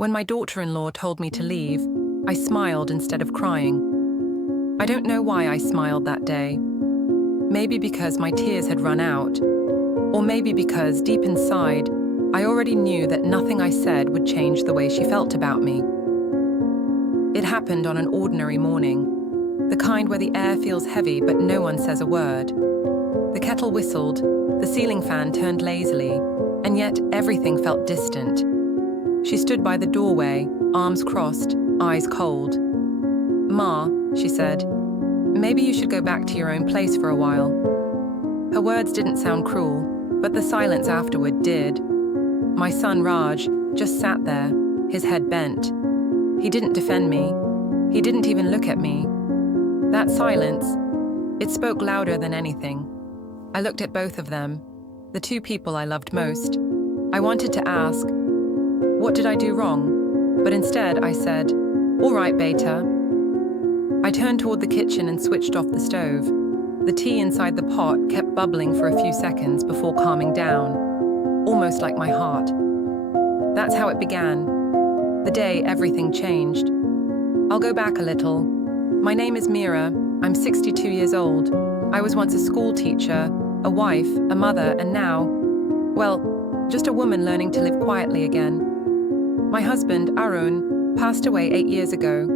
When my daughter-in-law told me to leave, I smiled instead of crying. I don't know why I smiled that day. Maybe because my tears had run out, or maybe because, deep inside, I already knew that nothing I said would change the way she felt about me. It happened on an ordinary morning, the kind where the air feels heavy but no one says a word. The kettle whistled, the ceiling fan turned lazily, and yet everything felt distant. She stood by the doorway, arms crossed, eyes cold. "Ma," she said, "maybe you should go back to your own place for a while." Her words didn't sound cruel, but the silence afterward did. My son Raj just sat there, his head bent. He didn't defend me. He didn't even look at me. That silence, it spoke louder than anything. I looked at both of them, the two people I loved most. I wanted to ask, what did I do wrong? But instead I said, "All right, beta." I turned toward the kitchen and switched off the stove. The tea inside the pot kept bubbling for a few seconds before calming down, almost like my heart. That's how it began. The day everything changed. I'll go back a little. My name is Mira. I'm 62 years old. I was once a school teacher, a wife, a mother, and now, well, just a woman learning to live quietly again. My husband, Arun, passed away 8 years ago.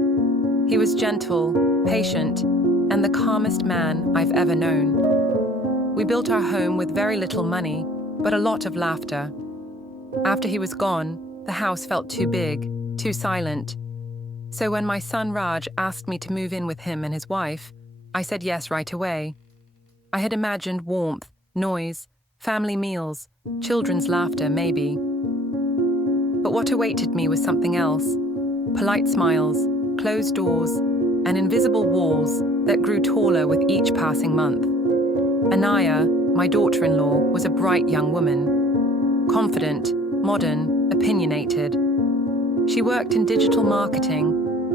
He was gentle, patient, and the calmest man I've ever known. We built our home with very little money, but a lot of laughter. After he was gone, the house felt too big, too silent. So when my son Raj asked me to move in with him and his wife, I said yes right away. I had imagined warmth, noise, family meals, children's laughter, maybe. But what awaited me was something else. Polite smiles, closed doors, and invisible walls that grew taller with each passing month. Anaya, my daughter-in-law, was a bright young woman. Confident, modern, opinionated. She worked in digital marketing,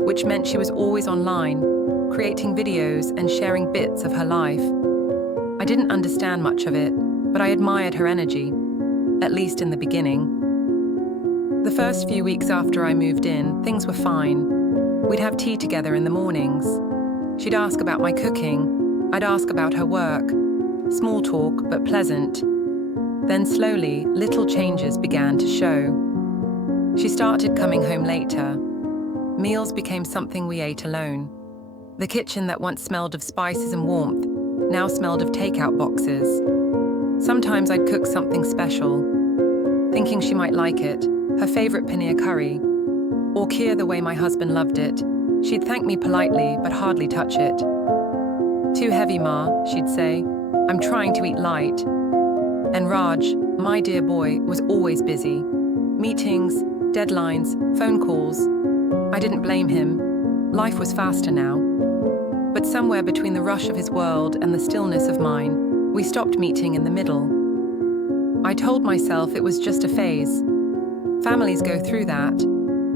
which meant she was always online, creating videos and sharing bits of her life. I didn't understand much of it, but I admired her energy, at least in the beginning. The first few weeks after I moved in, things were fine. We'd have tea together in the mornings. She'd ask about my cooking. I'd ask about her work. Small talk, but pleasant. Then slowly, little changes began to show. She started coming home later. Meals became something we ate alone. The kitchen that once smelled of spices and warmth now smelled of takeout boxes. Sometimes I'd cook something special, thinking she might like it, her favorite paneer curry, or kheer the way my husband loved it. She'd thank me politely, but hardly touch it. "Too heavy, Ma," she'd say. "I'm trying to eat light." And Raj, my dear boy, was always busy. Meetings, deadlines, phone calls. I didn't blame him. Life was faster now. But somewhere between the rush of his world and the stillness of mine, we stopped meeting in the middle. I told myself it was just a phase. Families go through that.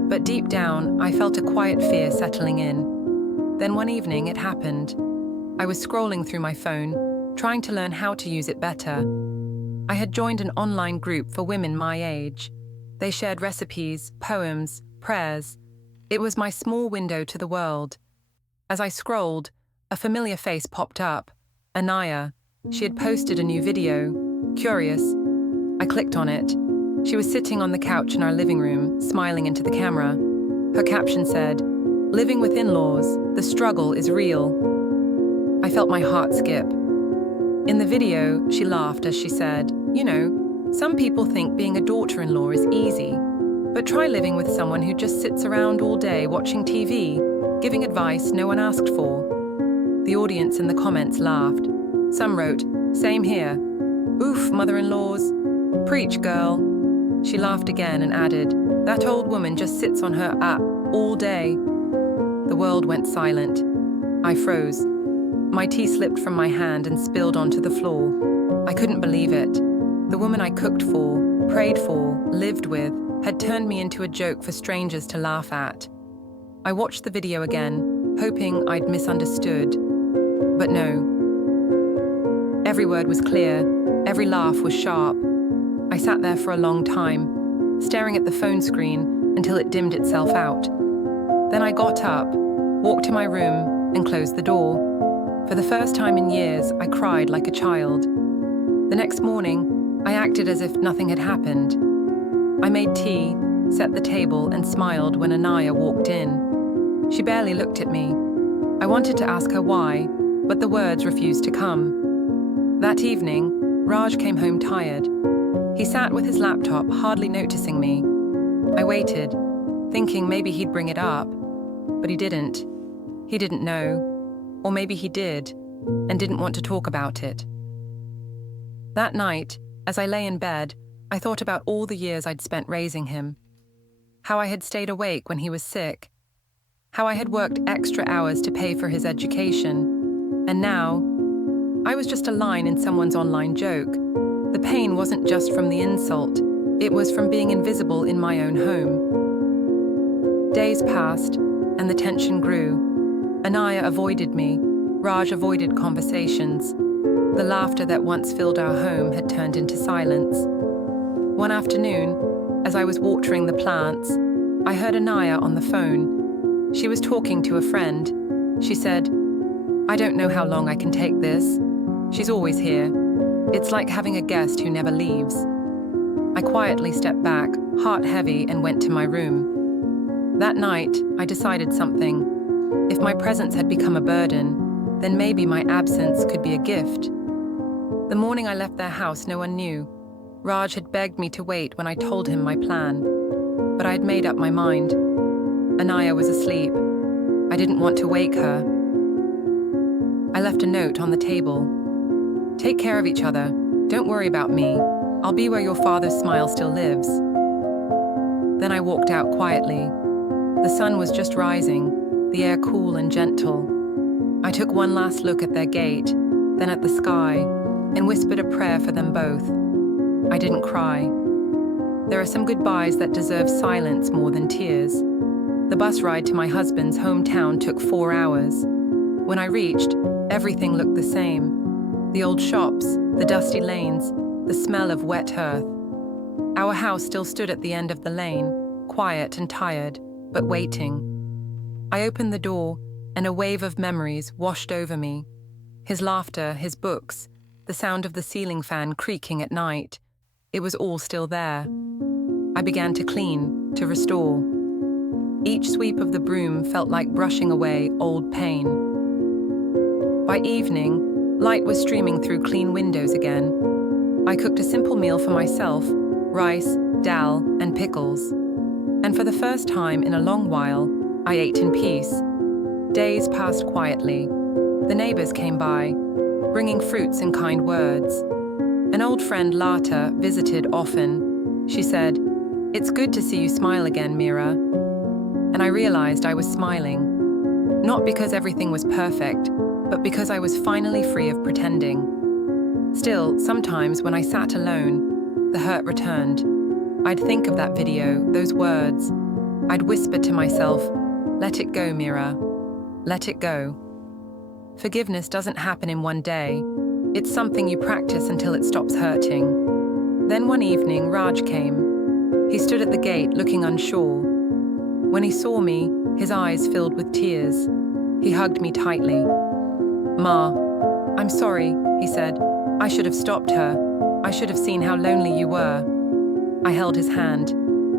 But deep down, I felt a quiet fear settling in. Then one evening, it happened. I was scrolling through my phone, trying to learn how to use it better. I had joined an online group for women my age. They shared recipes, poems, prayers. It was my small window to the world. As I scrolled, a familiar face popped up. Anaya. She had posted a new video. Curious. I clicked on it. She was sitting on the couch in our living room, smiling into the camera. Her caption said, "Living with in-laws, the struggle is real." I felt my heart skip. In the video, she laughed as she said, "You know, some people think being a daughter-in-law is easy, but try living with someone who just sits around all day watching TV, giving advice no one asked for." The audience in the comments laughed. Some wrote, "Same here. Oof, mother-in-laws. Preach, girl." She laughed again and added, "That old woman just sits on her app all day." The world went silent. I froze. My tea slipped from my hand and spilled onto the floor. I couldn't believe it. The woman I cooked for, prayed for, lived with, had turned me into a joke for strangers to laugh at. I watched the video again, hoping I'd misunderstood. But no. Every word was clear, every laugh was sharp. I sat there for a long time, staring at the phone screen, until it dimmed itself out. Then I got up, walked to my room, and closed the door. For the first time in years, I cried like a child. The next morning, I acted as if nothing had happened. I made tea, set the table, and smiled when Anaya walked in. She barely looked at me. I wanted to ask her why, but the words refused to come. That evening, Raj came home tired. He sat with his laptop, hardly noticing me. I waited, thinking maybe he'd bring it up, but he didn't. He didn't know, or maybe he did, and didn't want to talk about it. That night, as I lay in bed, I thought about all the years I'd spent raising him. How I had stayed awake when he was sick. How I had worked extra hours to pay for his education. And now, I was just a line in someone's online joke. The pain wasn't just from the insult, it was from being invisible in my own home. Days passed, and the tension grew. Anaya avoided me. Raj avoided conversations. The laughter that once filled our home had turned into silence. One afternoon, as I was watering the plants, I heard Anaya on the phone. She was talking to a friend. She said, "I don't know how long I can take this. She's always here. It's like having a guest who never leaves." I quietly stepped back, heart heavy, and went to my room. That night, I decided something. If my presence had become a burden, then maybe my absence could be a gift. The morning I left their house, no one knew. Raj had begged me to wait when I told him my plan. But I had made up my mind. Anaya was asleep. I didn't want to wake her. I left a note on the table. "Take care of each other. Don't worry about me. I'll be where your father's smile still lives." Then I walked out quietly. The sun was just rising, the air cool and gentle. I took one last look at their gate, then at the sky, and whispered a prayer for them both. I didn't cry. There are some goodbyes that deserve silence more than tears. The bus ride to my husband's hometown took 4 hours. When I reached, everything looked the same. The old shops, the dusty lanes, the smell of wet earth. Our house still stood at the end of the lane, quiet and tired, but waiting. I opened the door, and a wave of memories washed over me. His laughter, his books, the sound of the ceiling fan creaking at night. It was all still there. I began to clean, to restore. Each sweep of the broom felt like brushing away old pain. By evening, light was streaming through clean windows again. I cooked a simple meal for myself, rice, dal, and pickles. And for the first time in a long while, I ate in peace. Days passed quietly. The neighbors came by, bringing fruits and kind words. An old friend, Lata, visited often. She said, "It's good to see you smile again, Mira." And I realized I was smiling. Not because everything was perfect, but because I was finally free of pretending. Still, sometimes when I sat alone, the hurt returned. I'd think of that video, those words. I'd whisper to myself, "Let it go, Mira. Let it go." Forgiveness doesn't happen in one day. It's something you practice until it stops hurting. Then one evening, Raj came. He stood at the gate looking unsure. When he saw me, his eyes filled with tears. He hugged me tightly. "Ma, I'm sorry," he said. "I should have stopped her. I should have seen how lonely you were." I held his hand.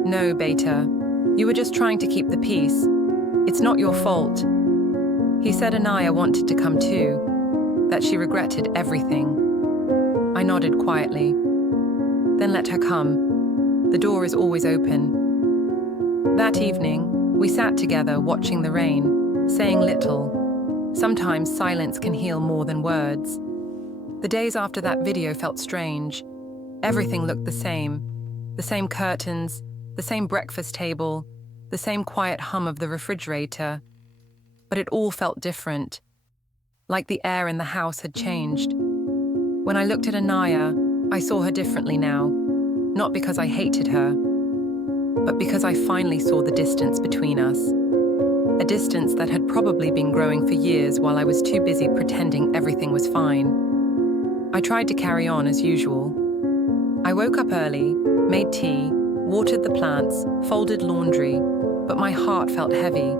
"No, Beta. You were just trying to keep the peace. It's not your fault." He said Anaya wanted to come too, that she regretted everything. I nodded quietly. "Then let her come. The door is always open." That evening, we sat together watching the rain, saying little. Sometimes silence can heal more than words. The days after that video felt strange. Everything looked the same curtains, the same breakfast table, the same quiet hum of the refrigerator. But it all felt different, like the air in the house had changed. When I looked at Anaya, I saw her differently now, not because I hated her, but because I finally saw the distance between us. A distance that had probably been growing for years while I was too busy pretending everything was fine. I tried to carry on as usual. I woke up early, made tea, watered the plants, folded laundry, but my heart felt heavy.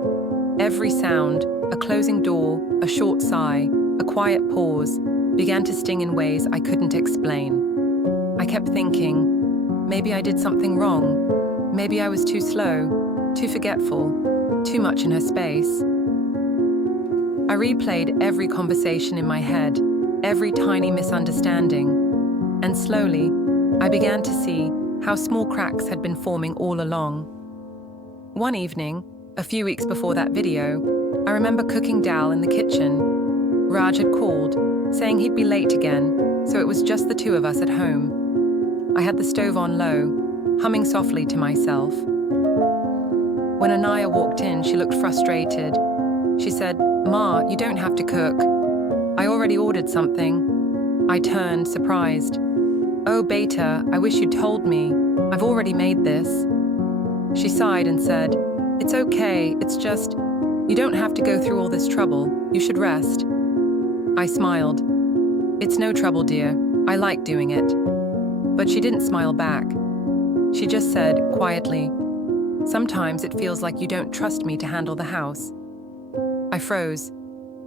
Every sound, a closing door, a short sigh, a quiet pause, began to sting in ways I couldn't explain. I kept thinking, maybe I did something wrong. Maybe I was too slow, too forgetful, too much in her space. I replayed every conversation in my head, every tiny misunderstanding, and slowly, I began to see how small cracks had been forming all along. One evening, a few weeks before that video, I remember cooking dal in the kitchen. Raj had called, saying he'd be late again, so it was just the two of us at home. I had the stove on low, humming softly to myself. When Anaya walked in, she looked frustrated. She said, "Ma, you don't have to cook. I already ordered something." I turned, surprised. "Oh, Beta, I wish you'd told me. I've already made this." She sighed and said, "It's okay, it's just, you don't have to go through all this trouble. You should rest." I smiled. "It's no trouble, dear. I like doing it." But she didn't smile back. She just said, quietly, "Sometimes it feels like you don't trust me to handle the house." I froze.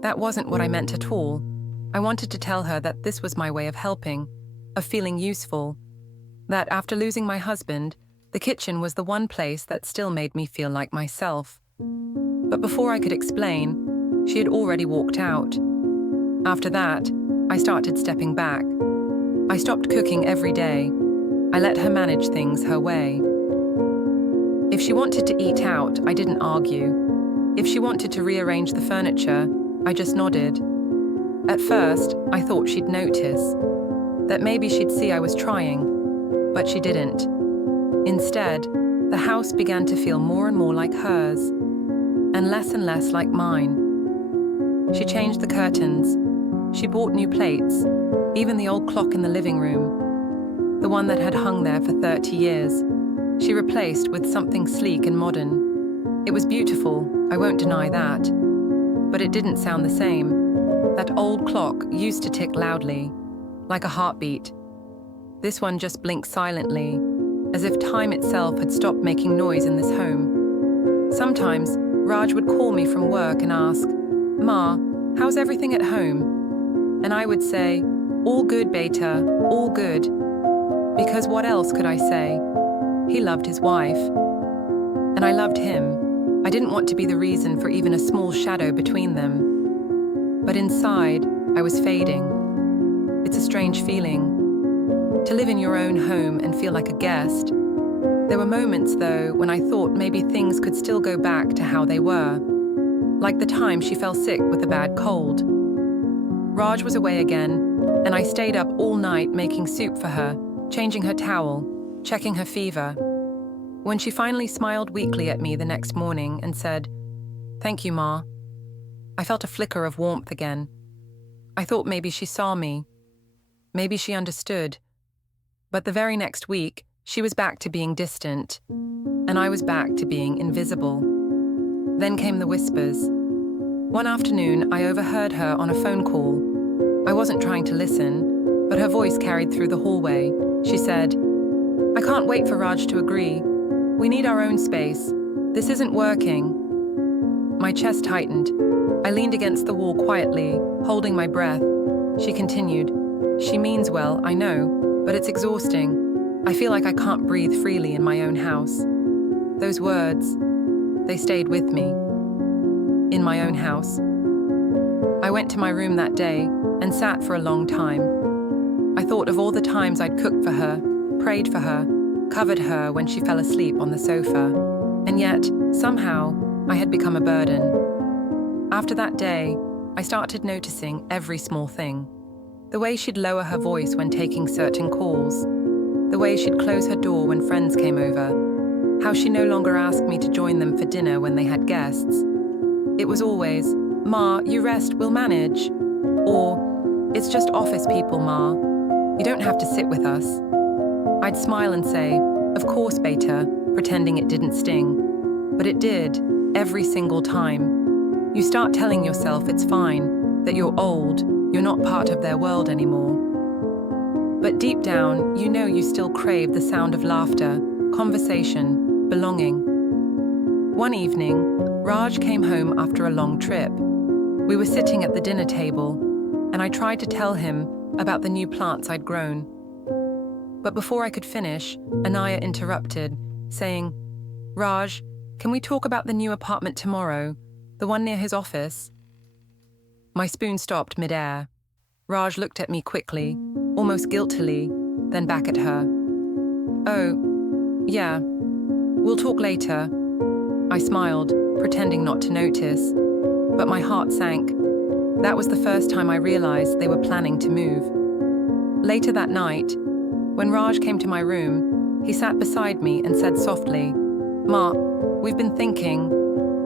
That wasn't what I meant at all. I wanted to tell her that this was my way of helping, of feeling useful, that after losing my husband, the kitchen was the one place that still made me feel like myself. But before I could explain, she had already walked out. After that, I started stepping back. I stopped cooking every day. I let her manage things her way. If she wanted to eat out, I didn't argue. If she wanted to rearrange the furniture, I just nodded. At first, I thought she'd notice, that maybe she'd see I was trying, but she didn't. Instead, the house began to feel more and more like hers, and less like mine. She changed the curtains. She bought new plates, even the old clock in the living room, the one that had hung there for 30 years. She replaced with something sleek and modern. It was beautiful, I won't deny that, but it didn't sound the same. That old clock used to tick loudly, like a heartbeat. This one just blinked silently, as if time itself had stopped making noise in this home. Sometimes, Raj would call me from work and ask, "Ma, how's everything at home?" And I would say, "All good, Beta, all good." Because what else could I say? He loved his wife. And I loved him. I didn't want to be the reason for even a small shadow between them. But inside, I was fading. It's a strange feeling. To live in your own home and feel like a guest. There were moments, though, when I thought maybe things could still go back to how they were. Like the time she fell sick with a bad cold. Raj was away again, and I stayed up all night making soup for her, changing her towel, checking her fever. When she finally smiled weakly at me the next morning and said, "Thank you, Ma," I felt a flicker of warmth again. I thought maybe she saw me. Maybe she understood. But the very next week, she was back to being distant, and I was back to being invisible. Then came the whispers. One afternoon, I overheard her on a phone call. I wasn't trying to listen, but her voice carried through the hallway. She said, "I can't wait for Raj to agree. We need our own space. This isn't working." My chest tightened. I leaned against the wall quietly, holding my breath. She continued, "She means well, I know, but it's exhausting. I feel like I can't breathe freely in my own house." Those words, they stayed with me. In my own house. I went to my room that day and sat for a long time. I thought of all the times I'd cooked for her, prayed for her, covered her when she fell asleep on the sofa, and yet, somehow, I had become a burden. After that day, I started noticing every small thing. The way she'd lower her voice when taking certain calls, the way she'd close her door when friends came over, how she no longer asked me to join them for dinner when they had guests. It was always, "Ma, you rest, we'll manage." Or, "It's just office people, Ma. You don't have to sit with us." I'd smile and say, "Of course, Beta," pretending it didn't sting. But it did, every single time. You start telling yourself it's fine, that you're old, you're not part of their world anymore. But deep down, you know you still crave the sound of laughter, conversation, belonging. One evening, Raj came home after a long trip. We were sitting at the dinner table, and I tried to tell him about the new plants I'd grown. But before I could finish, Anaya interrupted, saying, "Raj, can we talk about the new apartment tomorrow, the one near his office?" My spoon stopped mid-air. Raj looked at me quickly, almost guiltily, then back at her. "Oh, yeah, we'll talk later." I smiled, pretending not to notice, but my heart sank. That was the first time I realized they were planning to move. Later that night, when Raj came to my room, he sat beside me and said softly, "Ma, we've been thinking,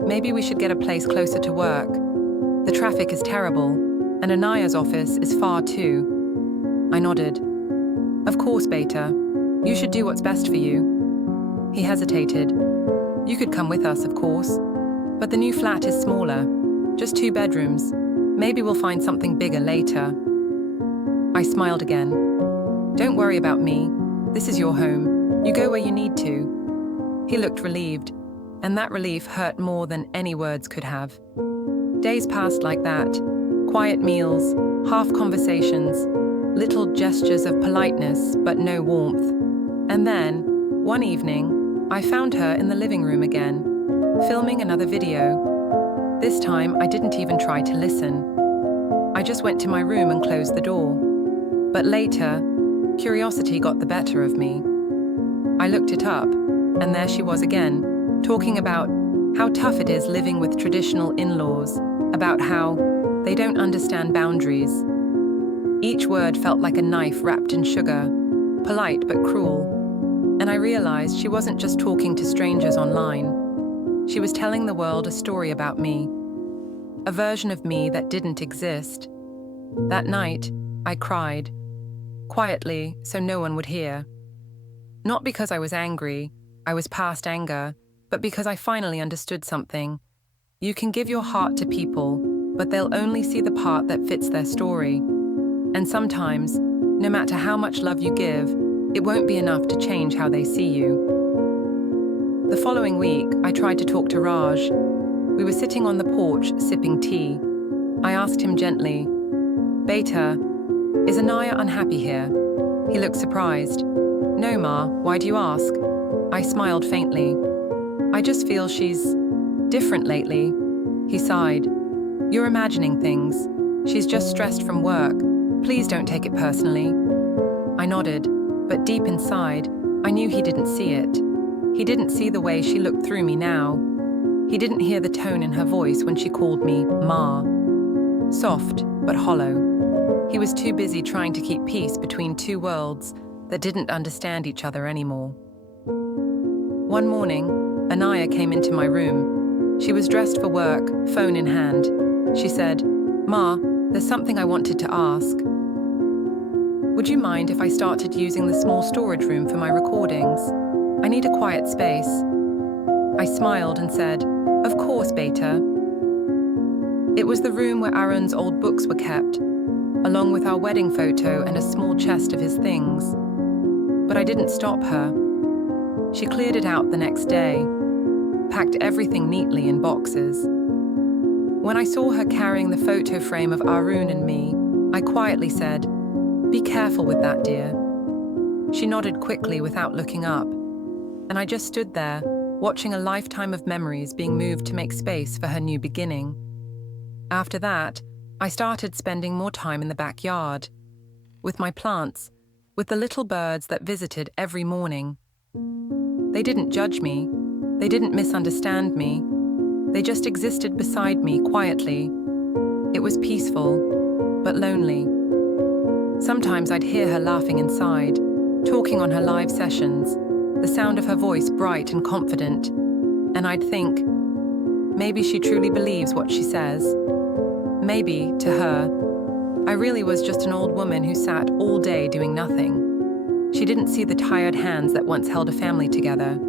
maybe we should get a place closer to work. The traffic is terrible, and Anaya's office is far too." I nodded. "Of course, Beta. You should do what's best for you." He hesitated. "You could come with us, of course. But the new flat is smaller, just 2 bedrooms. Maybe we'll find something bigger later." I smiled again. "Don't worry about me. This is your home. You go where you need to." He looked relieved, and that relief hurt more than any words could have. Days passed like that. Quiet meals, half conversations, little gestures of politeness but no warmth. And then, one evening, I found her in the living room again, filming another video. This time, I didn't even try to listen. I just went to my room and closed the door. But later, curiosity got the better of me. I looked it up, and there she was again, talking about how tough it is living with traditional in-laws, about how they don't understand boundaries. Each word felt like a knife wrapped in sugar, polite but cruel. And I realized she wasn't just talking to strangers online. She was telling the world a story about me, a version of me that didn't exist. That night, I cried, quietly so no one would hear. Not because I was angry, I was past anger, but because I finally understood something. You can give your heart to people, but they'll only see the part that fits their story. And sometimes, no matter how much love you give, it won't be enough to change how they see you. The following week, I tried to talk to Raj. We were sitting on the porch, sipping tea. I asked him gently, "Beta, is Anaya unhappy here?" He looked surprised. "No, Ma, why do you ask?" I smiled faintly. "I just feel she's different lately." He sighed. "You're imagining things. She's just stressed from work. Please don't take it personally." I nodded, but deep inside, I knew he didn't see it. He didn't see the way she looked through me now. He didn't hear the tone in her voice when she called me Ma. Soft, but hollow. He was too busy trying to keep peace between two worlds that didn't understand each other anymore. One morning, Anaya came into my room. She was dressed for work, phone in hand. She said, "Ma, there's something I wanted to ask. Would you mind if I started using the small storage room for my recordings? I need a quiet space." I smiled and said, "Of course, Beta." It was the room where Aaron's old books were kept, along with our wedding photo and a small chest of his things. But I didn't stop her. She cleared it out the next day, packed everything neatly in boxes. When I saw her carrying the photo frame of Arun and me, I quietly said, "Be careful with that, dear." She nodded quickly without looking up, and I just stood there, watching a lifetime of memories being moved to make space for her new beginning. After that, I started spending more time in the backyard, with my plants, with the little birds that visited every morning. They didn't judge me, they didn't misunderstand me, they just existed beside me quietly. It was peaceful, but lonely. Sometimes I'd hear her laughing inside, talking on her live sessions, the sound of her voice bright and confident, and I'd think, maybe she truly believes what she says. Maybe, to her, I really was just an old woman who sat all day doing nothing. She didn't see the tired hands that once held a family together.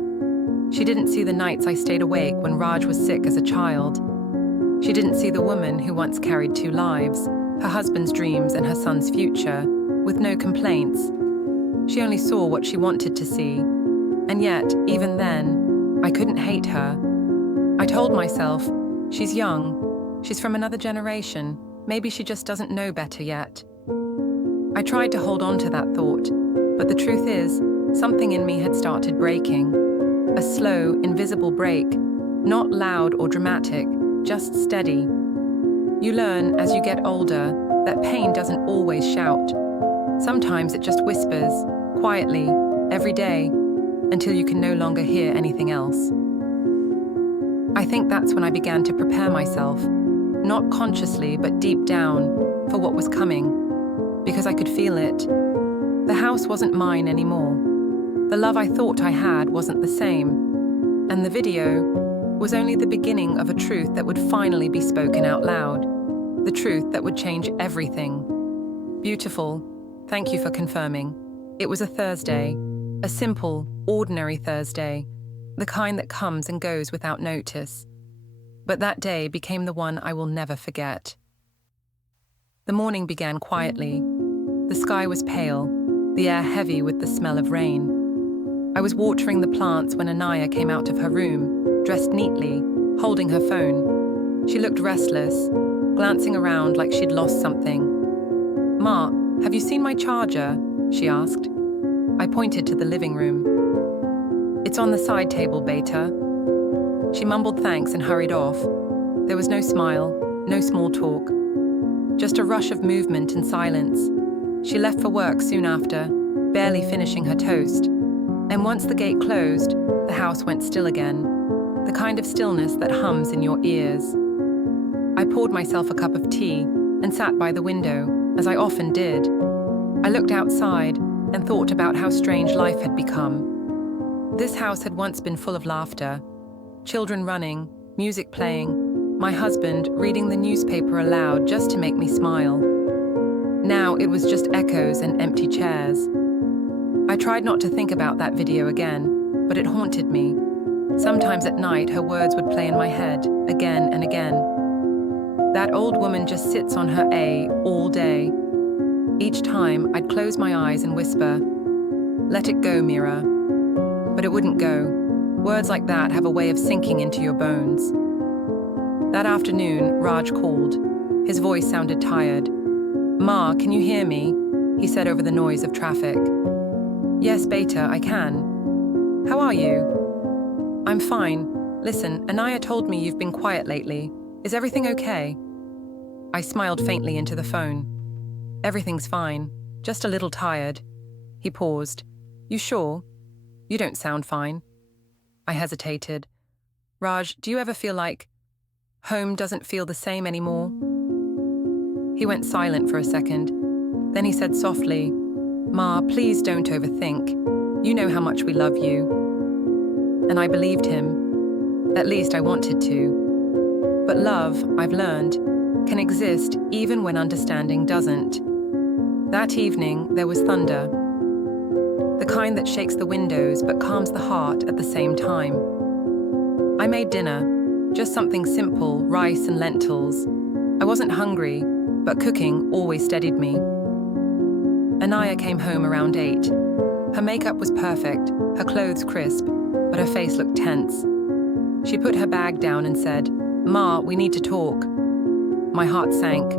She didn't see the nights I stayed awake when Raj was sick as a child. She didn't see the woman who once carried 2 lives, her husband's dreams and her son's future, with no complaints. She only saw what she wanted to see, And yet, even then, I couldn't hate her. I told myself, she's young, she's from another generation, maybe she just doesn't know better yet. I tried to hold on to that thought, but the truth is, something in me had started breaking. A slow, invisible break, not loud or dramatic, just steady. You learn, as you get older, that pain doesn't always shout. Sometimes it just whispers, quietly, every day, until you can no longer hear anything else. I think that's when I began to prepare myself, not consciously but deep down, for what was coming, because I could feel it. The house wasn't mine anymore. The love I thought I had wasn't the same, and the video was only the beginning of a truth that would finally be spoken out loud, the truth that would change everything. Beautiful, thank you for confirming. It was a Thursday, a simple, ordinary Thursday, the kind that comes and goes without notice. But that day became the one I will never forget. The morning began quietly. The sky was pale, the air heavy with the smell of rain. I was watering the plants when Anaya came out of her room, dressed neatly, holding her phone. She looked restless, glancing around like she'd lost something. "Ma, have you seen my charger?" she asked. I pointed to the living room. "It's on the side table, Beta." She mumbled thanks and hurried off. There was no smile, no small talk, just a rush of movement and silence. She left for work soon after, barely finishing her toast. And once the gate closed, the house went still again, the kind of stillness that hums in your ears. I poured myself a cup of tea and sat by the window, as I often did. I looked outside and thought about how strange life had become. This house had once been full of laughter, children running, music playing, my husband reading the newspaper aloud just to make me smile. Now it was just echoes and empty chairs. I tried not to think about that video again, but it haunted me. Sometimes at night her words would play in my head, again and again. That old woman just sits on her A all day. Each time I'd close my eyes and whisper, "Let it go, Mira." But it wouldn't go. Words like that have a way of sinking into your bones. That afternoon, Raj called. His voice sounded tired. "Ma, can you hear me?" he said over the noise of traffic. "Yes, Beta, I can. How are you?" "I'm fine. Listen, Anaya told me you've been quiet lately. Is everything okay?" I smiled faintly into the phone. "Everything's fine. Just a little tired." He paused. "You sure? You don't sound fine." I hesitated. "Raj, do you ever feel like home doesn't feel the same anymore?" He went silent for a second. Then he said softly, "Ma, please don't overthink. You know how much we love you." And I believed him. At least I wanted to. But love, I've learned, can exist even when understanding doesn't. That evening, there was thunder. The kind that shakes the windows but calms the heart at the same time. I made dinner, just something simple, rice and lentils. I wasn't hungry, but cooking always steadied me. Anaya came home around 8. Her makeup was perfect, her clothes crisp, but her face looked tense. She put her bag down and said, "Ma, we need to talk." My heart sank.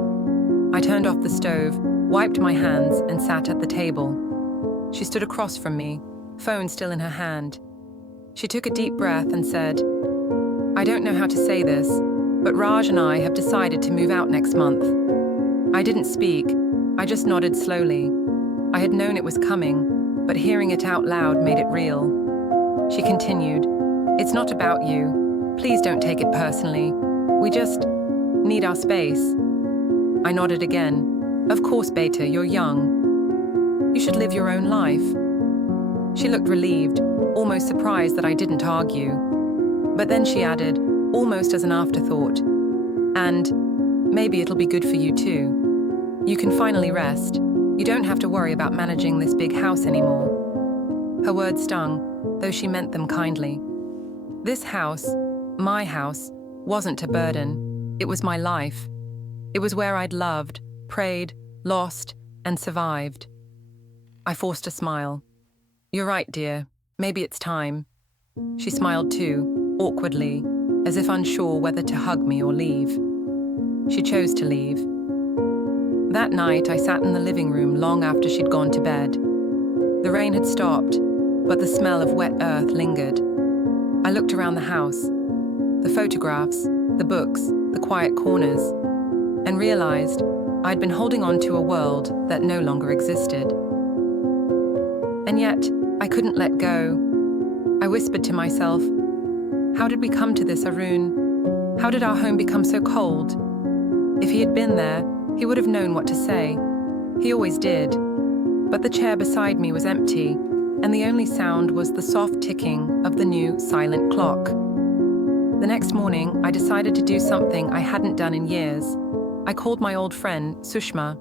I turned off the stove, wiped my hands, and sat at the table. She stood across from me, phone still in her hand. She took a deep breath and said, "I don't know how to say this, but Raj and I have decided to move out next month." I didn't speak, I just nodded slowly. I had known it was coming, but hearing it out loud made it real. She continued, "It's not about you. Please don't take it personally. We just need our space." I nodded again. "Of course, Beta, you're young. You should live your own life." She looked relieved, almost surprised that I didn't argue. But then she added, almost as an afterthought, "And maybe it'll be good for you too. You can finally rest. You don't have to worry about managing this big house anymore." Her words stung, though she meant them kindly. This house, my house, wasn't a burden. It was my life. It was where I'd loved, prayed, lost, and survived. I forced a smile. "You're right, dear. Maybe it's time. She smiled too, awkwardly, as if unsure whether to hug me or leave. She chose to leave. That night, I sat in the living room long after she'd gone to bed. The rain had stopped, but the smell of wet earth lingered. I looked around the house, the photographs, the books, the quiet corners, and realized I'd been holding on to a world that no longer existed. And yet, I couldn't let go. I whispered to myself, how did we come to this, Arun? How did our home become so cold? If he had been there, he would have known what to say. He always did. But the chair beside me was empty, and the only sound was the soft ticking of the new silent clock. The next morning, I decided to do something I hadn't done in years. I called my old friend, Sushma.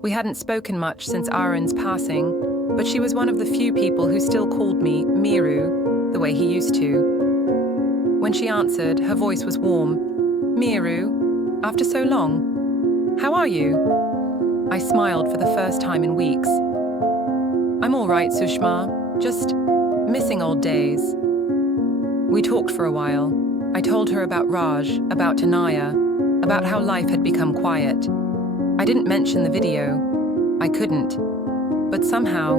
We hadn't spoken much since Arun's passing, but she was one of the few people who still called me Miru, the way he used to. When she answered, her voice was warm. Miru, after so long. How are you? I smiled for the first time in weeks. I'm all right, Sushma, just missing old days. We talked for a while. I told her about Raj, about Anaya, about how life had become quiet. I didn't mention the video. I couldn't. But somehow,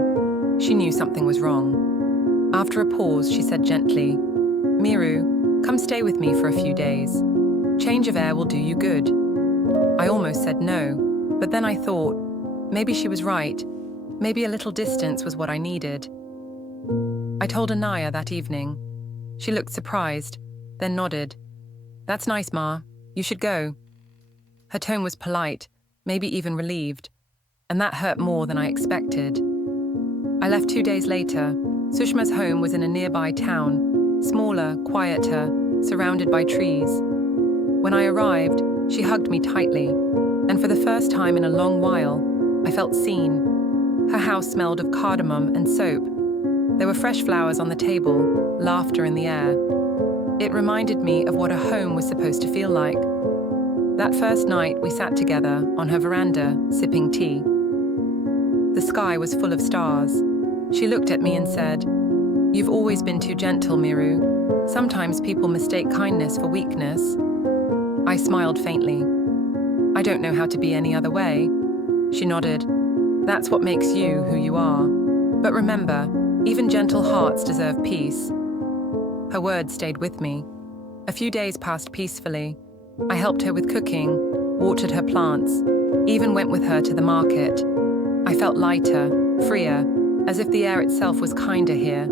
she knew something was wrong. After a pause, she said gently, Miru, come stay with me for a few days. Change of air will do you good. I almost said no, but then I thought, maybe she was right. Maybe a little distance was what I needed. I told Anaya that evening. She looked surprised, then nodded. That's nice, Ma. You should go. Her tone was polite, maybe even relieved, and that hurt more than I expected. I left 2 days later. Sushma's home was in a nearby town, smaller, quieter, surrounded by trees. When I arrived, she hugged me tightly, and for the first time in a long while, I felt seen. Her house smelled of cardamom and soap. There were fresh flowers on the table, laughter in the air. It reminded me of what a home was supposed to feel like. That first night, we sat together on her veranda, sipping tea. The sky was full of stars. She looked at me and said, You've always been too gentle, Miru. Sometimes people mistake kindness for weakness. I smiled faintly. I don't know how to be any other way. She nodded. That's what makes you who you are. But remember, even gentle hearts deserve peace. Her words stayed with me. A few days passed peacefully. I helped her with cooking, watered her plants, even went with her to the market. I felt lighter, freer, as if the air itself was kinder here.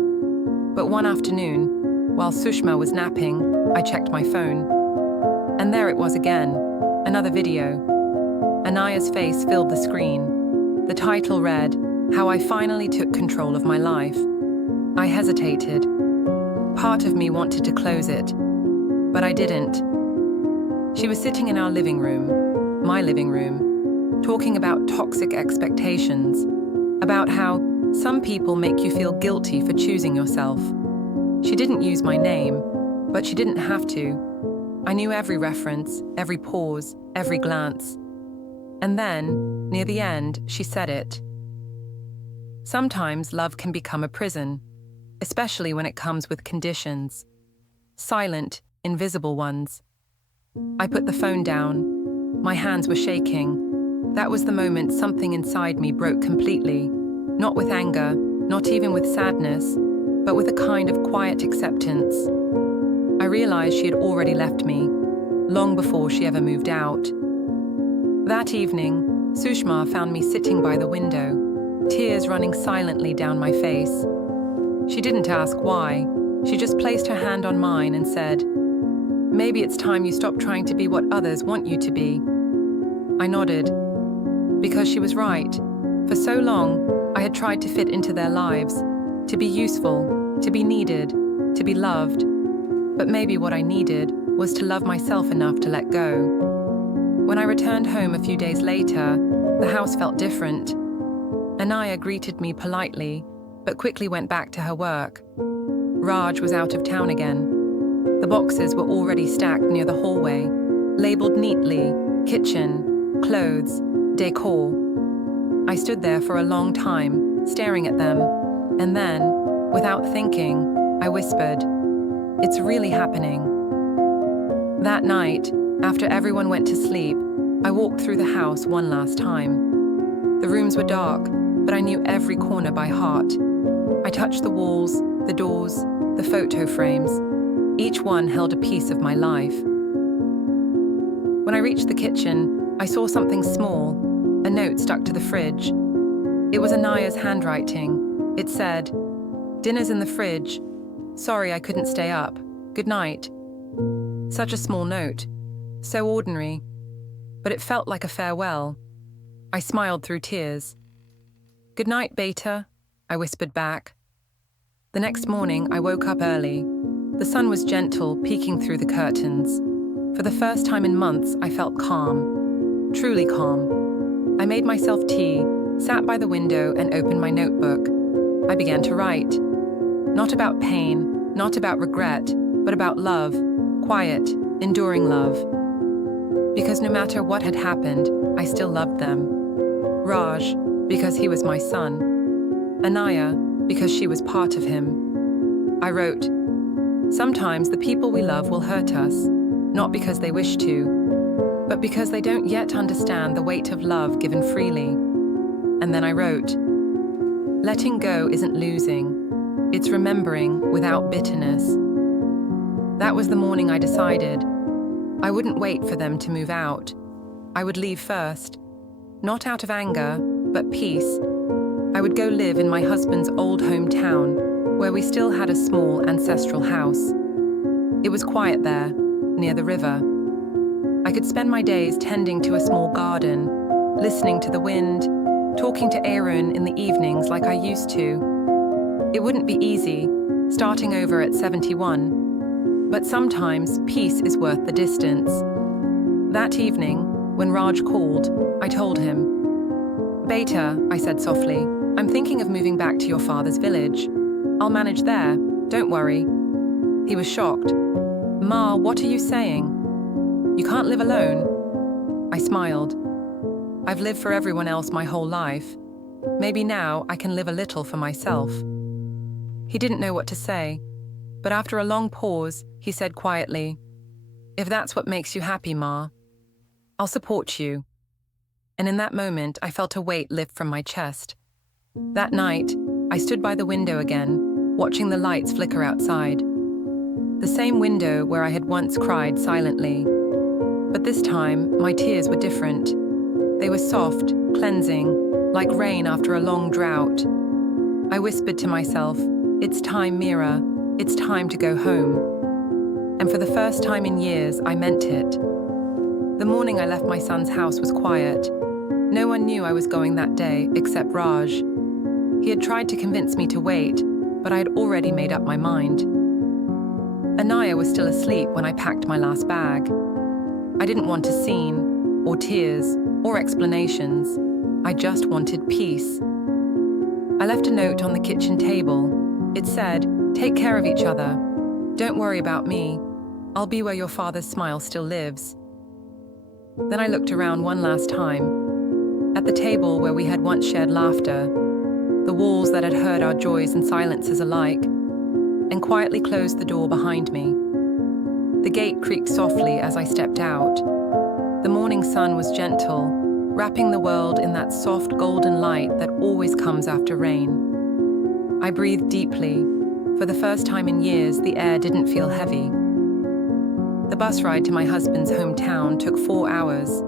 But one afternoon, while Sushma was napping, I checked my phone. And there it was again, another video. Anaya's face filled the screen. The title read, How I Finally Took Control of My Life. I hesitated. Part of me wanted to close it, but I didn't. She was sitting in our living room, my living room, talking about toxic expectations, about how some people make you feel guilty for choosing yourself. She didn't use my name, but she didn't have to. I knew every reference, every pause, every glance. And then, near the end, she said it. Sometimes love can become a prison, especially when it comes with conditions. Silent, invisible ones. I put the phone down. My hands were shaking. That was the moment something inside me broke completely. Not with anger, not even with sadness, but with a kind of quiet acceptance. I realized she had already left me, long before she ever moved out. That evening, Sushma found me sitting by the window, tears running silently down my face. She didn't ask why. She just placed her hand on mine and said, Maybe it's time you stop trying to be what others want you to be. I nodded, because she was right. For so long, I had tried to fit into their lives, to be useful, to be needed, to be loved. But maybe what I needed was to love myself enough to let go. When I returned home a few days later, the house felt different. Anaya greeted me politely, but quickly went back to her work. Raj was out of town again. The boxes were already stacked near the hallway, labeled neatly, kitchen, clothes, decor. I stood there for a long time, staring at them, and then, Without thinking, I whispered, "It's really happening." That night, after everyone went to sleep, I walked through the house one last time. The rooms were dark, but I knew every corner by heart. I touched the walls, the doors, the photo frames. Each one held a piece of my life. When I reached the kitchen, I saw something small, a note stuck to the fridge. It was Anaya's handwriting. It said, "Dinner's in the fridge. Sorry I couldn't stay up. Good night." Such a small note, so ordinary, but it felt like a farewell. I smiled through tears. "Good night, Beta," I whispered back. The next morning, I woke up early. The sun was gentle, peeking through the curtains. For the first time in months, I felt calm, truly calm. I made myself tea, sat by the window, and opened my notebook. I began to write. Not about pain, not about regret, but about love, quiet, enduring love. Because no matter what had happened, I still loved them. Raj, because he was my son. Anaya, because she was part of him. I wrote, "Sometimes the people we love will hurt us, not because they wish to, but because they don't yet understand the weight of love given freely." And then I wrote, "Letting go isn't losing. It's remembering without bitterness." That was the morning I decided. I wouldn't wait for them to move out. I would leave first. Not out of anger, but peace. I would go live in my husband's old hometown, where we still had a small ancestral house. It was quiet there, near the river. I could spend my days tending to a small garden, listening to the wind, talking to Aaron in the evenings like I used to. It wouldn't be easy, starting over at 71, but sometimes peace is worth the distance. That evening, when Raj called, I told him. "Beta," I said softly, "I'm thinking of moving back to your father's village. I'll manage there, don't worry." He was shocked. "Ma, what are you saying? You can't live alone?" I smiled. "I've lived for everyone else my whole life. Maybe now I can live a little for myself." He didn't know what to say, but after a long pause, he said quietly, "If that's what makes you happy, Ma, I'll support you." And in that moment, I felt a weight lift from my chest. That night, I stood by the window again, watching the lights flicker outside. The same window where I had once cried silently. But this time, my tears were different. They were soft, cleansing, like rain after a long drought. I whispered to myself, "It's time, Mira. It's time to go home." And for the first time in years, I meant it. The morning I left my son's house was quiet. No one knew I was going that day except Raj. He had tried to convince me to wait, but I had already made up my mind. Anaya was still asleep when I packed my last bag. I didn't want a scene, or tears, or explanations. I just wanted peace. I left a note on the kitchen table. It said, "Take care of each other. Don't worry about me. I'll be where your father's smile still lives." Then I looked around one last time. At the table where we had once shared laughter, the walls that had heard our joys and silences alike, and quietly closed the door behind me. The gate creaked softly as I stepped out. The morning sun was gentle, wrapping the world in that soft golden light that always comes after rain. I breathed deeply. For the first time in years, the air didn't feel heavy. The bus ride to my husband's hometown took 4 hours.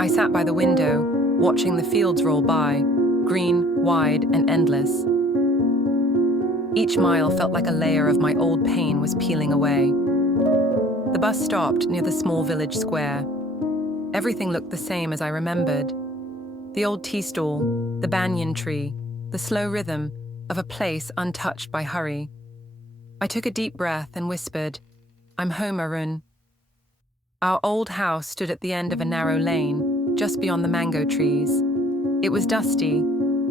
I sat by the window, watching the fields roll by, green, wide, and endless. Each mile felt like a layer of my old pain was peeling away. The bus stopped near the small village square. Everything looked the same as I remembered. The old tea stall, the banyan tree, the slow rhythm of a place untouched by hurry. I took a deep breath and whispered, "I'm home, Arun." Our old house stood at the end of a narrow lane, just beyond the mango trees. It was dusty,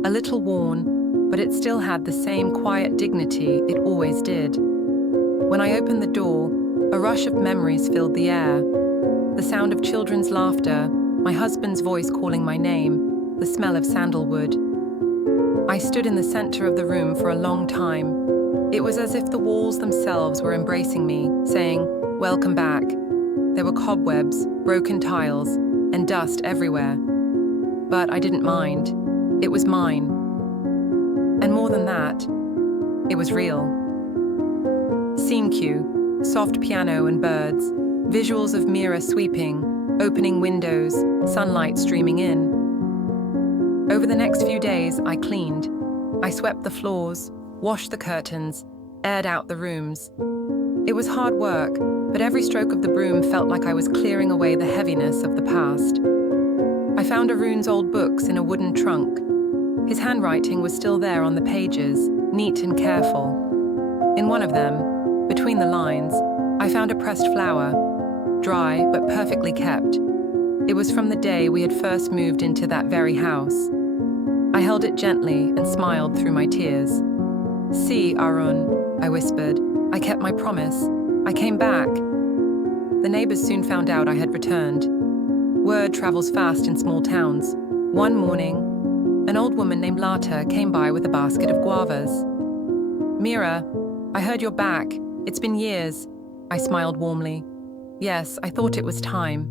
a little worn, but it still had the same quiet dignity it always did. When I opened the door, a rush of memories filled the air. The sound of children's laughter, my husband's voice calling my name, the smell of sandalwood. I stood in the center of the room for a long time, It was as if the walls themselves were embracing me, saying, "Welcome back." There were cobwebs, broken tiles, and dust everywhere. But I didn't mind. It was mine. And more than that, it was real. Scene cue, soft piano and birds, visuals of Mira sweeping, opening windows, sunlight streaming in. Over the next few days, I cleaned. I swept the floors, washed the curtains, aired out the rooms. It was hard work, but every stroke of the broom felt like I was clearing away the heaviness of the past. I found Arun's old books in a wooden trunk. His handwriting was still there on the pages, neat and careful. In one of them, between the lines, I found a pressed flower, dry but perfectly kept. It was from the day we had first moved into that very house. I held it gently and smiled through my tears. "See, Arun," I whispered, "I kept my promise. I came back." The neighbors soon found out I had returned. Word travels fast in small towns. One morning, an old woman named Lata came by with a basket of guavas. "Mira, I heard you're back. It's been years." I smiled warmly. "Yes, I thought it was time."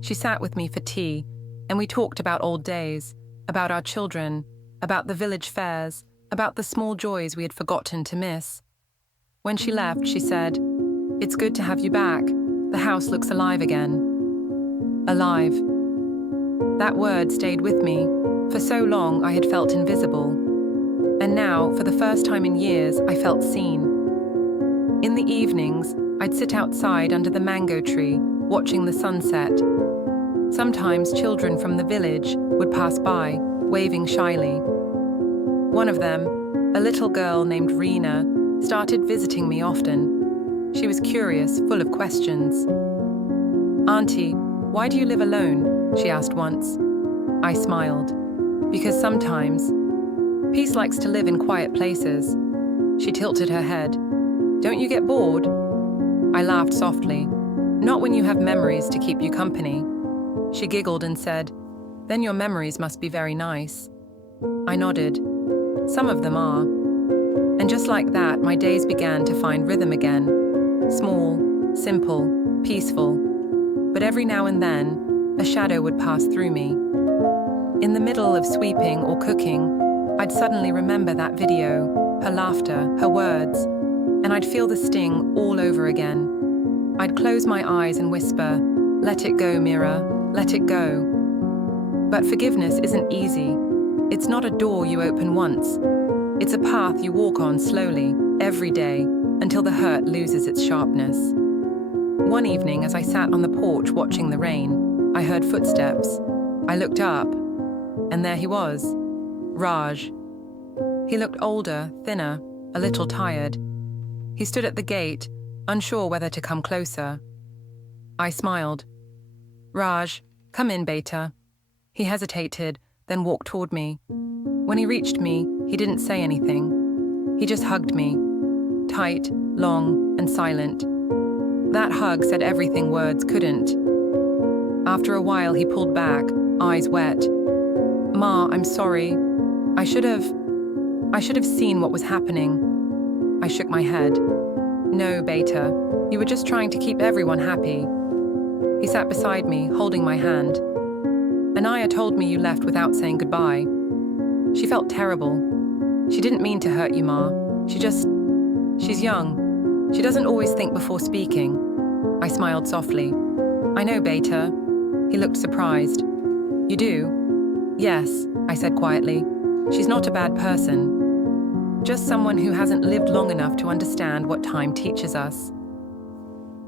She sat with me for tea, and we talked about old days, about our children, about the village fairs, about the small joys we had forgotten to miss. When she left, she said, "It's good to have you back. The house looks alive again." Alive. That word stayed with me. For so long, I had felt invisible. And now, for the first time in years, I felt seen. In the evenings, I'd sit outside under the mango tree, watching the sunset. Sometimes children from the village would pass by, waving shyly. One of them, a little girl named Reena, started visiting me often. She was curious, full of questions. "Auntie, why do you live alone?" she asked once. I smiled. "Because sometimes, peace likes to live in quiet places." She tilted her head. "Don't you get bored?" I laughed softly. "Not when you have memories to keep you company." She giggled and said, "Then your memories must be very nice." I nodded. "Some of them are." And just like that, my days began to find rhythm again. Small, simple, peaceful. But every now and then, a shadow would pass through me. In the middle of sweeping or cooking, I'd suddenly remember that video, her laughter, her words, and I'd feel the sting all over again. I'd close my eyes and whisper, "Let it go, Mira, let it go." But forgiveness isn't easy. It's not a door you open once. It's a path you walk on slowly, every day, until the hurt loses its sharpness. One evening, as I sat on the porch watching the rain, I heard footsteps. I looked up, and there he was, Raj. He looked older, thinner, a little tired. He stood at the gate, unsure whether to come closer. I smiled. "Raj, come in, beta." He hesitated, then walked toward me. When he reached me, he didn't say anything. He just hugged me, tight, long, and silent. That hug said everything words couldn't. After a while, he pulled back, eyes wet. "Ma, I'm sorry. I should have seen what was happening." I shook my head. "No, beta. You were just trying to keep everyone happy." He sat beside me, holding my hand. "Anaya told me you left without saying goodbye. She felt terrible. She didn't mean to hurt you, Ma. She's young. She doesn't always think before speaking." I smiled softly. "I know, beta." He looked surprised. "You do?" "Yes," I said quietly. "She's not a bad person. Just someone who hasn't lived long enough to understand what time teaches us."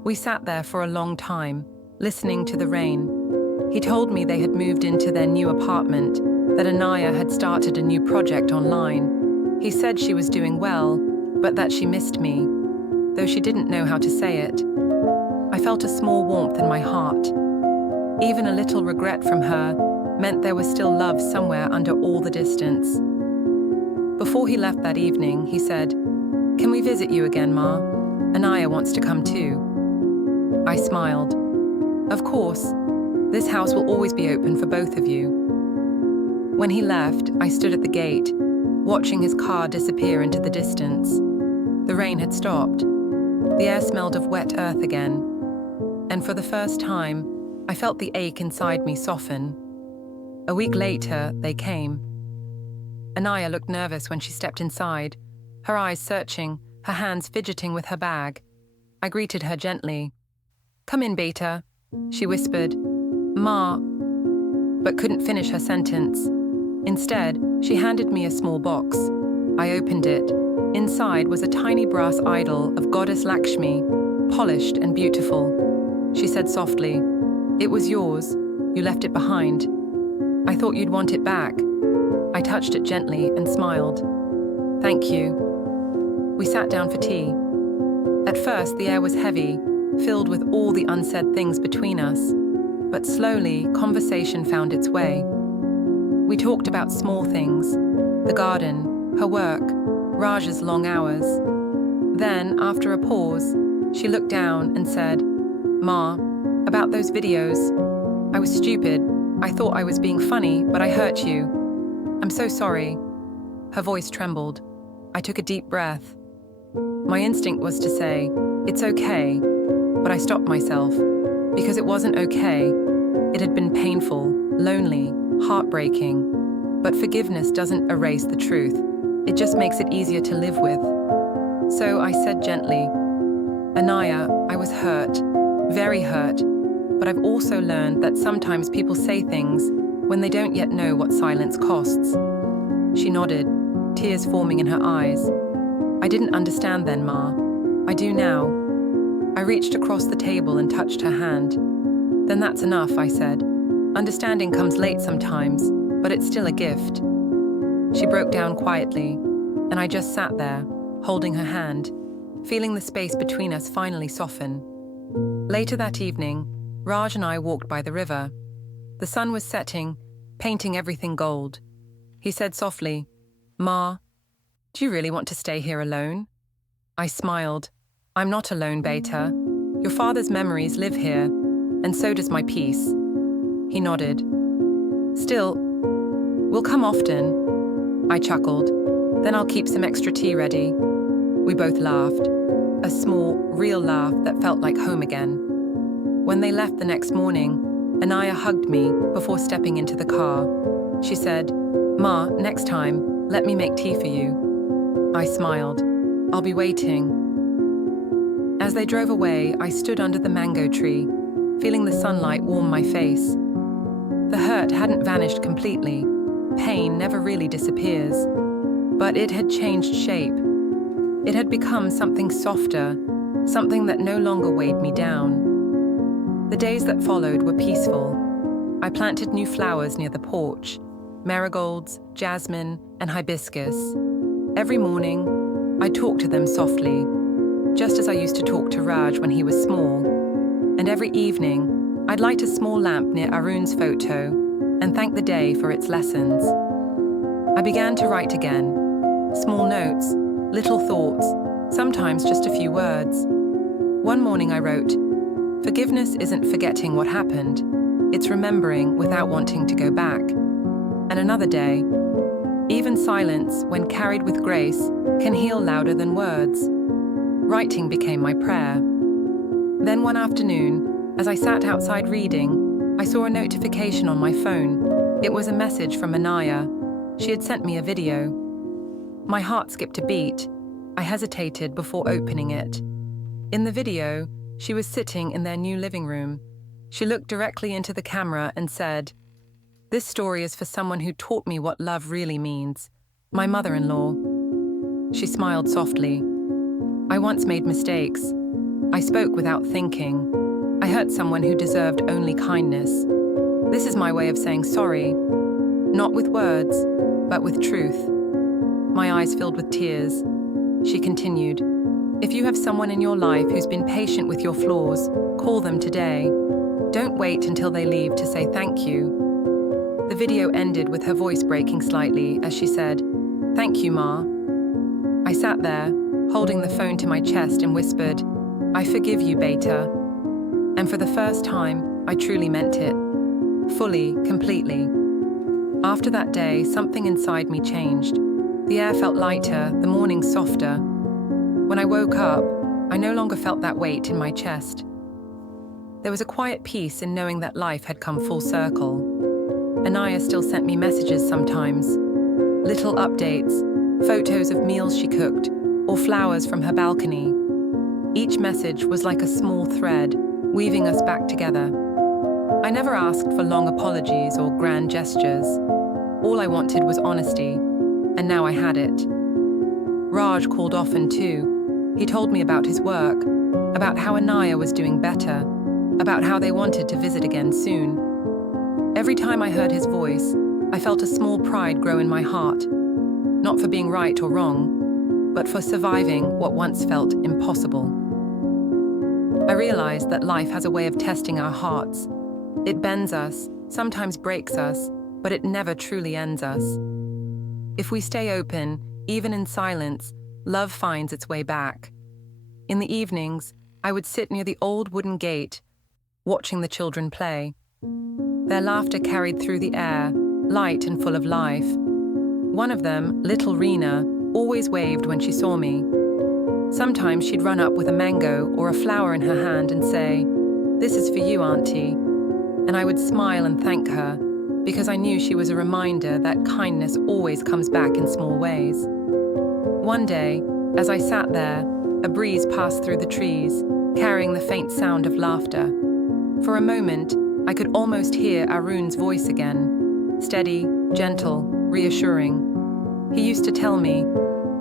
We sat there for a long time, listening to the rain. He told me they had moved into their new apartment, that Anaya had started a new project online. He said she was doing well, but that she missed me, though she didn't know how to say it. I felt a small warmth in my heart. Even a little regret from her meant there was still love somewhere under all the distance. Before he left that evening, he said, "Can we visit you again, Ma? Anaya wants to come too." I smiled. "Of course. This house will always be open for both of you." When he left, I stood at the gate, watching his car disappear into the distance. The rain had stopped. The air smelled of wet earth again. And for the first time, I felt the ache inside me soften. A week later, they came. Anaya looked nervous when she stepped inside, her eyes searching, her hands fidgeting with her bag. I greeted her gently. "Come in, Beta," she whispered. "Ma," but couldn't finish her sentence. Instead, she handed me a small box. I opened it. Inside was a tiny brass idol of goddess Lakshmi, polished and beautiful. She said softly, "It was yours. You left it behind. I thought you'd want it back." I touched it gently and smiled. "Thank you." We sat down for tea. At first, the air was heavy, filled with all the unsaid things between us. But slowly, conversation found its way. We talked about small things, the garden, her work, Raj's long hours. Then, after a pause, she looked down and said, "Ma, about those videos. I was stupid. I thought I was being funny, but I hurt you. I'm so sorry." Her voice trembled. I took a deep breath. My instinct was to say, "It's okay," but I stopped myself, because it wasn't okay. It had been painful, lonely, heartbreaking. But forgiveness doesn't erase the truth. It just makes it easier to live with. So I said gently, "Anaya, I was hurt, very hurt, but I've also learned that sometimes people say things when they don't yet know what silence costs." She nodded, tears forming in her eyes. "I didn't understand then, Ma. I do now." I reached across the table and touched her hand. "Then that's enough," I said. "Understanding comes late sometimes, but it's still a gift." She broke down quietly, and I just sat there, holding her hand, feeling the space between us finally soften. Later that evening, Raj and I walked by the river. The sun was setting, painting everything gold. He said softly, "Ma, do you really want to stay here alone?" I smiled. "I'm not alone, Beta. Your father's memories live here, and so does my peace." He nodded. "Still, we'll come often." I chuckled. "Then I'll keep some extra tea ready." We both laughed, a small, real laugh that felt like home again. When they left the next morning, Anaya hugged me before stepping into the car. She said, "Ma, next time, let me make tea for you." I smiled. "I'll be waiting." As they drove away, I stood under the mango tree, feeling the sunlight warm my face. The hurt hadn't vanished completely. Pain never really disappears. But it had changed shape. It had become something softer, something that no longer weighed me down. The days that followed were peaceful. I planted new flowers near the porch, marigolds, jasmine, and hibiscus. Every morning, I talked to them softly, just as I used to talk to Raj when he was small. And every evening, I'd light a small lamp near Arun's photo and thank the day for its lessons. I began to write again. Small notes, little thoughts, sometimes just a few words. One morning I wrote, "Forgiveness isn't forgetting what happened. It's remembering without wanting to go back." And another day, "Even silence, when carried with grace, can heal louder than words." Writing became my prayer. Then one afternoon, as I sat outside reading, I saw a notification on my phone. It was a message from Anaya. She had sent me a video. My heart skipped a beat. I hesitated before opening it. In the video, she was sitting in their new living room. She looked directly into the camera and said, "This story is for someone who taught me what love really means, my mother-in-law." She smiled softly. "I once made mistakes. I spoke without thinking. I hurt someone who deserved only kindness. This is my way of saying sorry, not with words, but with truth." My eyes filled with tears. She continued, "If you have someone in your life who's been patient with your flaws, call them today. Don't wait until they leave to say thank you." The video ended with her voice breaking slightly as she said, "Thank you, Ma." I sat there, holding the phone to my chest and whispered, "I forgive you, Beta." And for the first time, I truly meant it. Fully, completely. After that day, something inside me changed. The air felt lighter, the mornings softer. When I woke up, I no longer felt that weight in my chest. There was a quiet peace in knowing that life had come full circle. Anaya still sent me messages sometimes, little updates, photos of meals she cooked, or flowers from her balcony. Each message was like a small thread, weaving us back together. I never asked for long apologies or grand gestures. All I wanted was honesty, and now I had it. Raj called often too. He told me about his work, about how Anaya was doing better, about how they wanted to visit again soon. Every time I heard his voice, I felt a small pride grow in my heart, not for being right or wrong, but for surviving what once felt impossible. I realized that life has a way of testing our hearts. It bends us, sometimes breaks us, but it never truly ends us. If we stay open, even in silence, love finds its way back. In the evenings, I would sit near the old wooden gate, watching the children play. Their laughter carried through the air, light and full of life. One of them, little Rena, always waved when she saw me. Sometimes she'd run up with a mango or a flower in her hand and say, "This is for you, Auntie." And I would smile and thank her, because I knew she was a reminder that kindness always comes back in small ways. One day, as I sat there, a breeze passed through the trees, carrying the faint sound of laughter. For a moment, I could almost hear Arun's voice again, steady, gentle, reassuring. He used to tell me,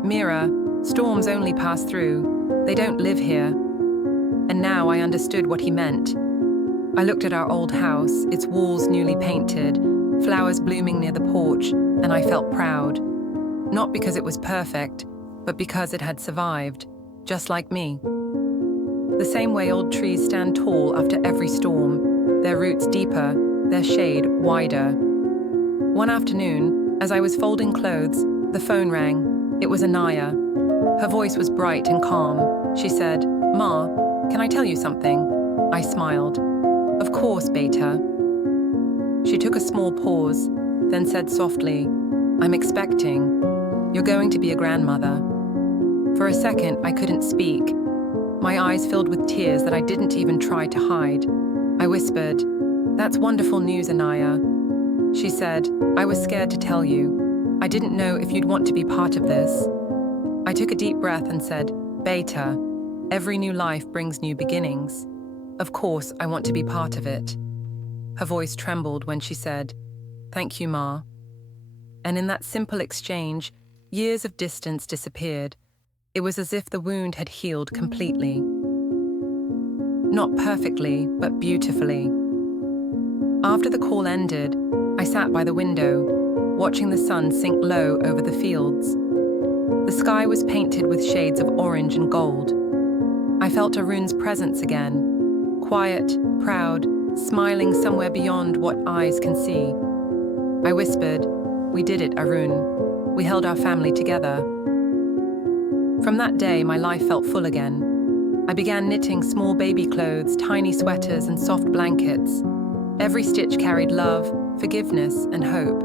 "Mira, storms only pass through, they don't live here." And now I understood what he meant. I looked at our old house, its walls newly painted, flowers blooming near the porch, and I felt proud. Not because it was perfect, but because it had survived, just like me. The same way old trees stand tall after every storm, their roots deeper, their shade wider. One afternoon, as I was folding clothes, the phone rang. It was Anaya. Her voice was bright and calm. She said, "Ma, can I tell you something?" I smiled. "Of course, Beta." She took a small pause, then said softly, "I'm expecting. You're going to be a grandmother." For a second, I couldn't speak. My eyes filled with tears that I didn't even try to hide. I whispered, "That's wonderful news, Anaya." She said, "I was scared to tell you. I didn't know if you'd want to be part of this." I took a deep breath and said, "Beta, every new life brings new beginnings. Of course, I want to be part of it." Her voice trembled when she said, "Thank you, Ma." And in that simple exchange, years of distance disappeared. It was as if the wound had healed completely. Not perfectly, but beautifully. After the call ended, I sat by the window, watching the sun sink low over the fields. The sky was painted with shades of orange and gold. I felt Arun's presence again, quiet, proud, smiling somewhere beyond what eyes can see. I whispered, "We did it, Arun. We held our family together." From that day, my life felt full again. I began knitting small baby clothes, tiny sweaters, and soft blankets. Every stitch carried love, forgiveness, and hope.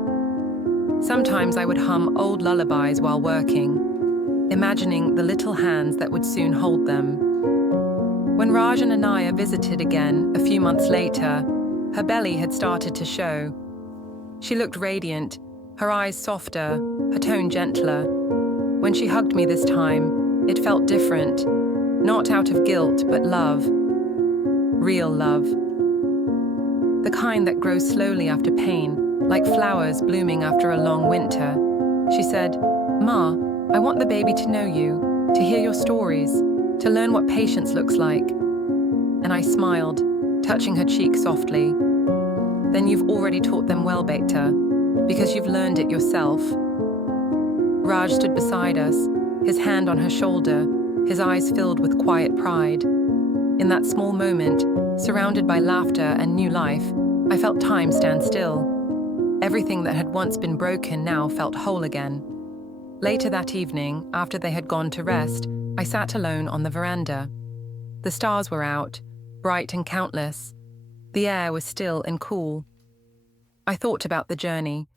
Sometimes I would hum old lullabies while working, imagining the little hands that would soon hold them. When Raj and Anaya visited again a few months later, her belly had started to show. She looked radiant, her eyes softer, her tone gentler. When she hugged me this time, it felt different, not out of guilt, but love. Real love. The kind that grows slowly after pain, like flowers blooming after a long winter. She said, "Ma, I want the baby to know you, to hear your stories, to learn what patience looks like." And I smiled, touching her cheek softly. "Then you've already taught them well, Beta, because you've learned it yourself." Raj stood beside us, his hand on her shoulder, his eyes filled with quiet pride. In that small moment, surrounded by laughter and new life, I felt time stand still. Everything that had once been broken now felt whole again. Later that evening, after they had gone to rest, I sat alone on the veranda. The stars were out, bright and countless. The air was still and cool. I thought about the journey,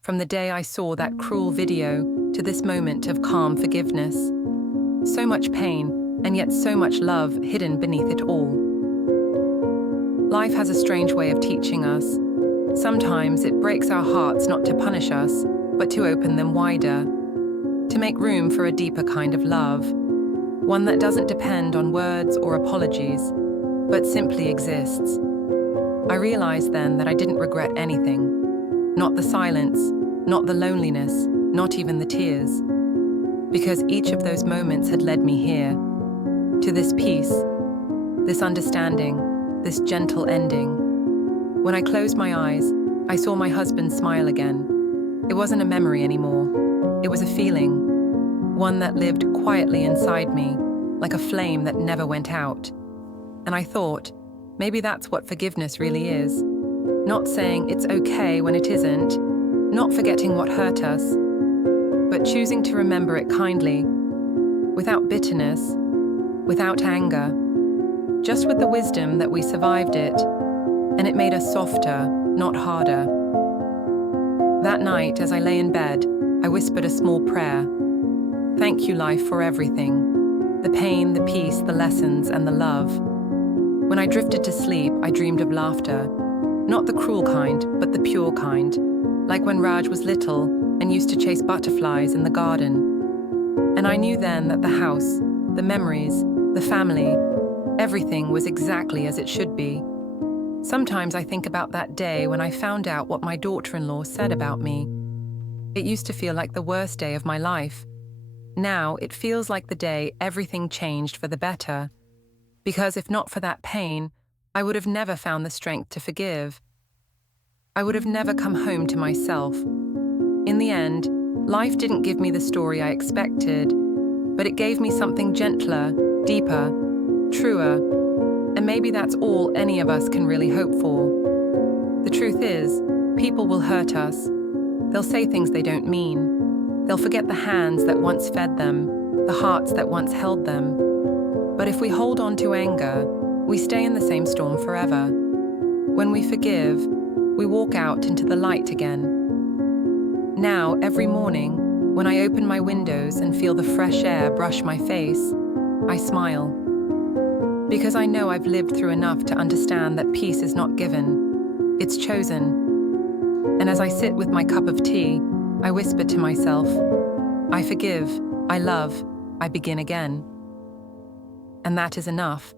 from the day I saw that cruel video to this moment of calm forgiveness. so much pain, and yet so much love hidden beneath it all. Life has a strange way of teaching us. Sometimes it breaks our hearts not to punish us, but to open them wider, to make room for a deeper kind of love, one that doesn't depend on words or apologies, but simply exists. I realized then that I didn't regret anything. Not the silence, not the loneliness, not even the tears. Because each of those moments had led me here, to this peace, this understanding, this gentle ending. When I closed my eyes, I saw my husband smile again. It wasn't a memory anymore. It was a feeling, one that lived quietly inside me, like a flame that never went out. And I thought, maybe that's what forgiveness really is. Not saying it's okay when it isn't, not forgetting what hurt us, but choosing to remember it kindly, without bitterness, without anger, just with the wisdom that we survived it, and it made us softer, not harder. That night, as I lay in bed, I whispered a small prayer. Thank you, life, for everything. The pain, the peace, the lessons, and the love. When I drifted to sleep, I dreamed of laughter. Not the cruel kind, but the pure kind. Like when Raj was little and used to chase butterflies in the garden. And I knew then that the house, the memories, the family, everything was exactly as it should be. Sometimes I think about that day when I found out what my daughter-in-law said about me. It used to feel like the worst day of my life. Now it feels like the day everything changed for the better. Because if not for that pain, I would have never found the strength to forgive. I would have never come home to myself. In the end, life didn't give me the story I expected, but it gave me something gentler, deeper, truer, and maybe that's all any of us can really hope for. The truth is, people will hurt us. They'll say things they don't mean. They'll forget the hands that once fed them, the hearts that once held them. But if we hold on to anger, we stay in the same storm forever. When we forgive, we walk out into the light again. Now, every morning, when I open my windows and feel the fresh air brush my face, I smile. Because I know I've lived through enough to understand that peace is not given, it's chosen. And as I sit with my cup of tea, I whisper to myself, I forgive, I love, I begin again. And that is enough.